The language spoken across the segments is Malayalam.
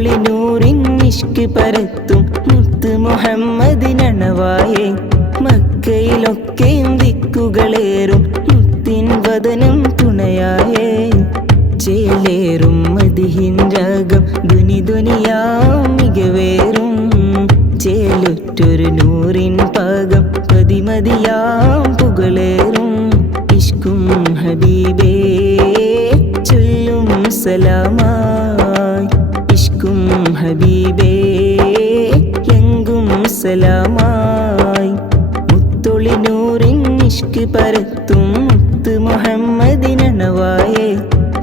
മുത്തൊളി നൂറിൻ നിഷ്ക് പരത്തും മുത്ത് മുഹമ്മദിനണവായേ. മക്കയിലൊക്കെയും ദിക്കുകളേറും മുത്തിൻ വദനം തുണയായേ. ചേലേറും മതിഹിൻ രാഗം ധ്വനി ധ്വനിയാം മികവേറും. ചേലുറ്റൊരു നൂറിൻ പാകം പതിമതിയാം ഹബീബേ എങ്കും സലാമായി. മുത്തൊളി നൂറിൻ ഇഷ്ക് പരത്തും മുത്ത് മുഹമ്മദിനണവായേ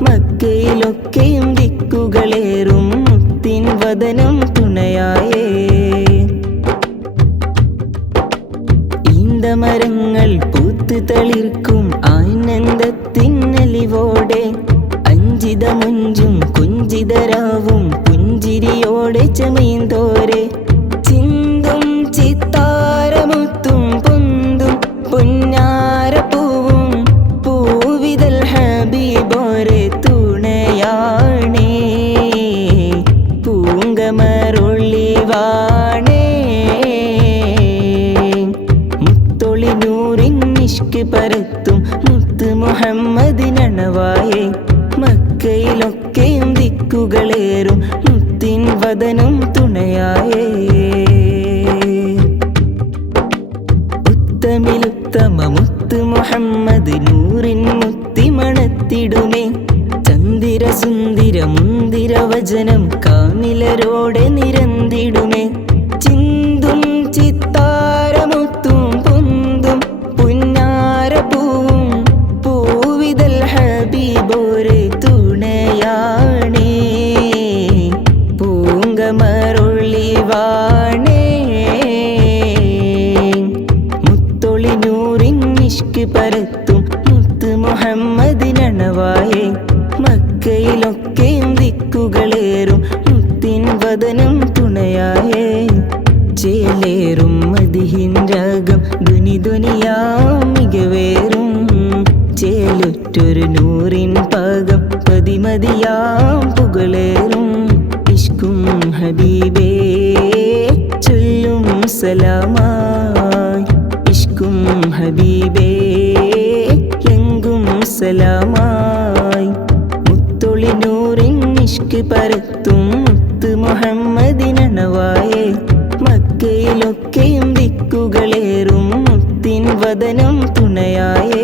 മക്കയിലൊക്കെയും ദിക്കുകളേറും മുത്തിൻ വദനം തുണയായേ. ഈന്തമരങ്ങൾ പൂത്ത് തളിർക്കും ആനന്ദത്തിന്നലിവോടെ അഞ്ചിതമഞ്ചും കുഞ്ചിതരാവും പുഞ്ചിരിയോടെ ചമീന്തോരെ. ചിന്തും ചിത്താരമുത്തും പൊന്തും പൊന്നാരപ്പൂവും പൂവിതൽ ഹബീബോരെ തുണയാണേ. പൂങ്കമരുള്ളിവാണേ മുത്തൊളി നൂറിൻ നിഷ്കി പരത്തും മുത്ത് മുഹമ്മദിനണവായേ. മക്കയിലൊക്കെയും ദിക്കുകളേറും മുത്തിൻ വദനം തുണയായേ. ഉത്തമിലുത്തമ മുത്ത് മുഹമ്മദ് നൂറിൻ മുത്തി മണത്തിടുമേ. ചന്ദിര സുന്ദിര മുന്തിര വചനം കാമിലരോടെ നിരന്തിടുമേ പരത്തും മുത്ത് മുഹമ്മദിനണവായേ. മക്കയിലൊക്കെയും ദിക്കുകളേറും മുത്തിൻ വദനം തുണയായേ. ചേലേറും മതിഹിൻ രാഗം ധ്വനി ധ്വനിയാം മികവേറും. ചേലുറ്റൊരു നൂറിൻ പാകം പതിമതിയാം പുകളേറും. ഇഷ്കും ഹബീബേ ചൊല്ലും ഇഷ്കും ഹബീബേ എങ്കും സലാമായി. മുത്തൊളി നൂറിൻ നിഷ്ക് പരത്തും മുത്ത് മുഹമ്മദിനണവായേ മക്കയിലൊക്കെയും ദിക്കുകളേറും മുത്തിൻ വദനം തുണയായേ.